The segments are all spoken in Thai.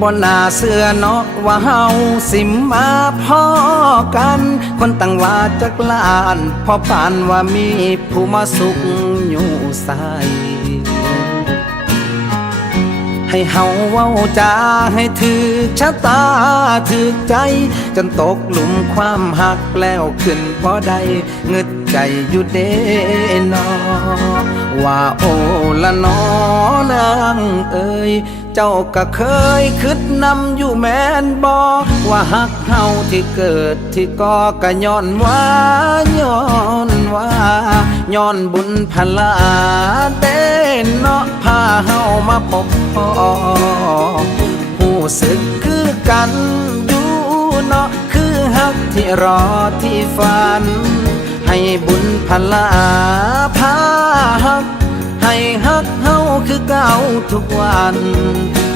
บ่น่าเสื้อเนาะว่าเฮาสิมาพ่อกัน คนตั้งว่าจักลานพอปานว่ามีผู้มาสุขอยู่ใส ให้เฮาเว้าจาให้ถึกชะตาถึกใจ จนตกหลุมความหักแล้วขึ้นบ่ได้เงึดใจอยู่เดนอว่าโอละนอนางเอ่ยเจ้าก็เคยคิดนำอยู่แม่นบ่ว่าหักเฮาที่เกิดที่ก่อก็ย้อนว่าย้อนว่า ย้อนบุญพลาเต้นเนาะพาเฮามาพบพ่อผู้สึกคือกันอยู่เนาะคือฮักที่รอที่ฝัน ให้บุญพลาพาฮัก ให้ฮักเฮาคือเก่าทุกวัน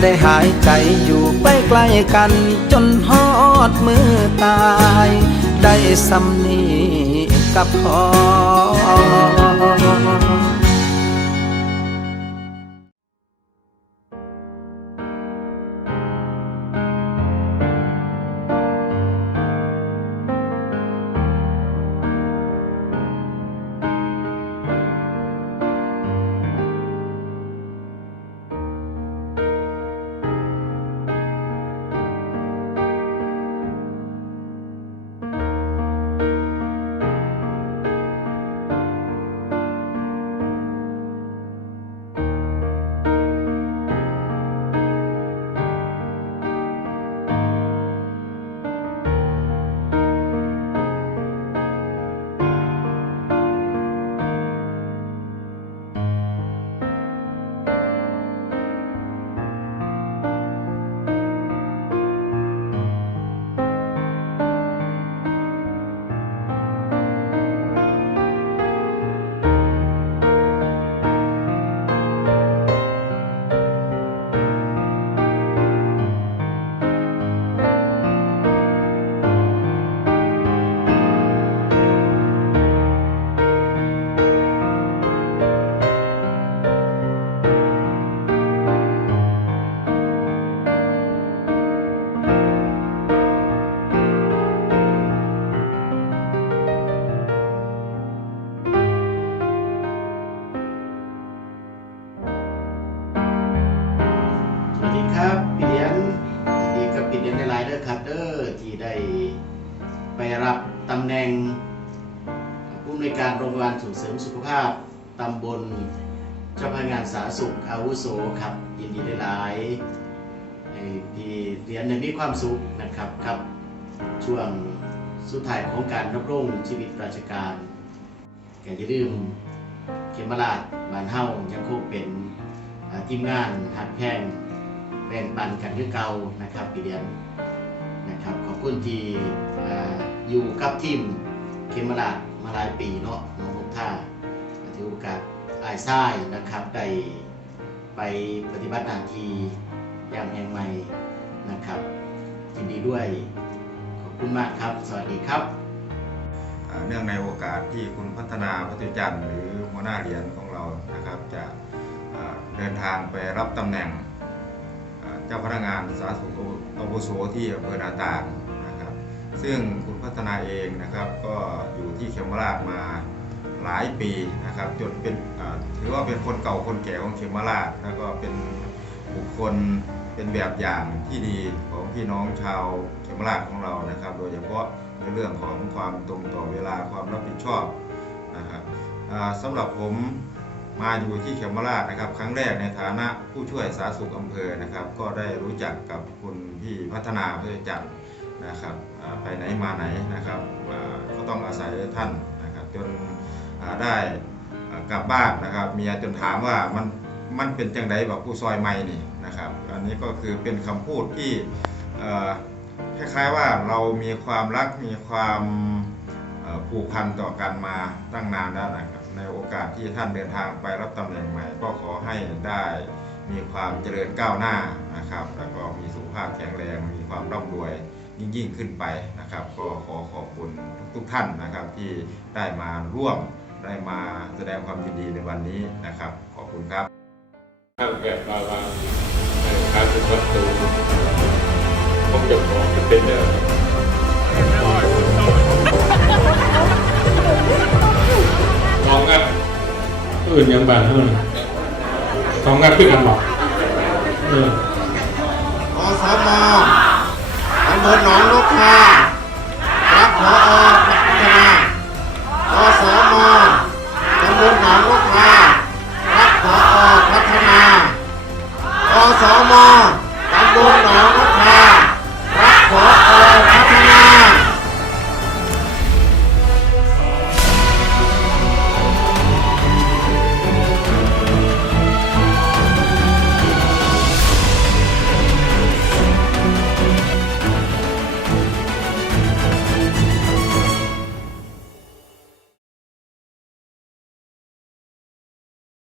ได้หายใจอยู่ไปใกล้กัน จนฮอดมือตาย ได้สำนีกับพอ ส ดียนในไลน์เด้อครับเด้อที่ได้ไปรับตำแหน่งผู้อำนวยการโรงพยาบาลส่งเสริมสุขภาพตำบลเจ้าพนักงานสาธารณสุขอาวุโสครับ ยินดีหลายให้พี่เดียนได้มีความสุขนะครับครับ ช่วงสุดท้ายของการดำรงชีวิตราชการก็อย่าลืมเขมราชบานเฮายังคงเป็นทีมงานหักแพงแบ่งปันกันคือเก่านะครับพี่เดียน นะครับขอบคุณที่ออยู่กับทีมเคมราชมาหลายปีเนาะน้องลูกท่าถือโอกาสอายซ้ายนะครับได้ไปปฏิบัติหน้าที่อย่างแห่งใหม่นะครับยินดีด้วยขอบคุณมากครับ สวัสดีครับ เนื่องในโอกาสที่คุณพัฒนาพัฒจันทร์หรือหัวหน้าเหรียญของเรานะครับจะเดินทางไปรับตำแหน่ง เจ้าพนักงานสาธารณสุขอาวุโสที่อำเภอนาตาลนะครับ ซึ่งคุณพัฒนาเองนะครับก็อยู่ที่เขมราชมาหลายปีนะครับจนเป็นถือว่าเป็นคนเก่าคนแก่ของเขมราชแล้วก็เป็นบุคคลเป็นแบบอย่างที่ดีของพี่น้องชาวเขมราชของเรานะครับ โดยเฉพาะในเรื่องของความตรงต่อเวลาความรับผิดชอบนะครับสำหรับผม มาอยู่ที่เขมราชนะครับ ครั้งแรกในฐานะผู้ช่วยสาธารณสุขอำเภอนะครับ ก็ได้รู้จักกับคุณพี่พัฒนาเพื่อจัดนะครับไปไหนมาไหนนะครับก็ต้องอาศัยท่านนะครับจนได้กลับบ้านนะครับเมียจนถามว่ามันมันเป็นจังไดแบบผู้ซอยไม่นี่นะครับ อันนี้ก็คือเป็นคำพูดที่คล้ายๆว่าเรามีความรักมีความผูกพันต่อกันมาตั้งนานแล้วนะครับ ในโอกาสที่ท่านเดินทางไปรับตำแหน่งใหม่ ก็ขอให้ได้มีความเจริญก้าวหน้านะครับ แล้วก็มีสุขภาพแข็งแรง มีความร่ำรวยยิ่งยิ่งขึ้นไปนะครับ ก็ขอขอบคุณทุกท่านนะครับที่ได้มาร่วมได้มาแสดงความยินดีในวันนี้นะครับ ขอบคุณครับทางแบบบาบาการเป็นวัตถุผมจะขอจะเป็นเรื่อ อื่นยังบานเท่านั้นทองงานขึ้นกันหรอกเอออสมอำเภอหนองลูกคา